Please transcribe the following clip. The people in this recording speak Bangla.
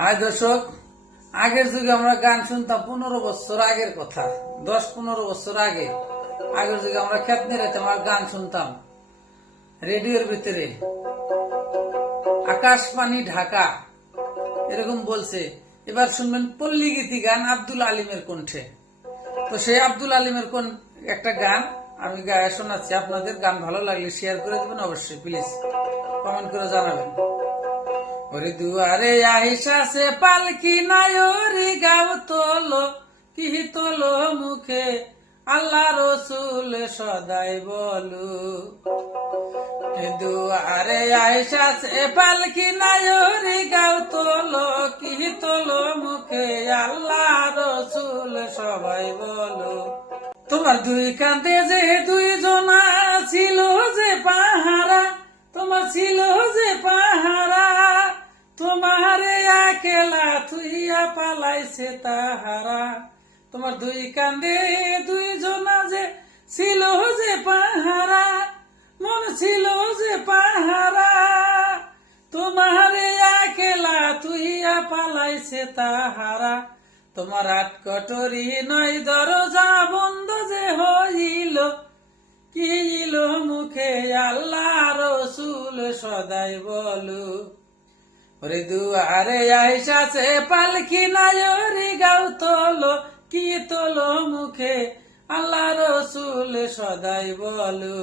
হাই দর্শক, আগের যুগে আমরা গান শুনতাম 15 বছর আগের কথা, 10-15 বছর আগে। আগের যুগে আমরা খেত নিরাইতাম আর গান শুনতাম রেডিওর ভিতরে। আকাশ পানি ঢাকা এরকম বলছে। এবার শুনবেন পল্লী গীতি গান আব্দুল আলিমের কণ্ঠে। তো সেই আব্দুল আলিমের কোন একটা গান আমি গায়ে শোনাচ্ছি। আপনাদের গান ভালো লাগলে শেয়ার করে দেবেন, অবশ্যই প্লিজ কমেন্ট করে জানাবেন। ওরে দুয়ারে আহিসাছে পালকি নাই ওরে গাও তোলো, কি তোলো মুখে আল্লাহ রসুল সদাই বলু। দুয়ারে আহিসাছে পালকি নাই ওরে গাও তোলো, কি তোলো মুখে আল্লাহ রসুল সবাই বলো। তোমার দুই কাঁধে যে দুইজনা ছিল যে পাহারা, তোমার ছিল যে পাহারা, তোমারে আকেলা থুইয়া পালাইছে তাহারা। তোমার দুই কাঁধে দুইজনা যে ছিল যে পাহারা, মন ছিল যে পাহারা, তোমারে আকেলা থুইয়া পালাইছে তাহারা। তোমার আট কটরি নয় দরজা বন্ধ যে হইল, কি ইলো মুখে আল্লাহ রসুল সদাই বলু। ওরে দুয়ারে আইসাছে পালকি নাই ওরে গাও তোলো, কি তোলো মুখে আল্লাহ রসুল সদাই বলু।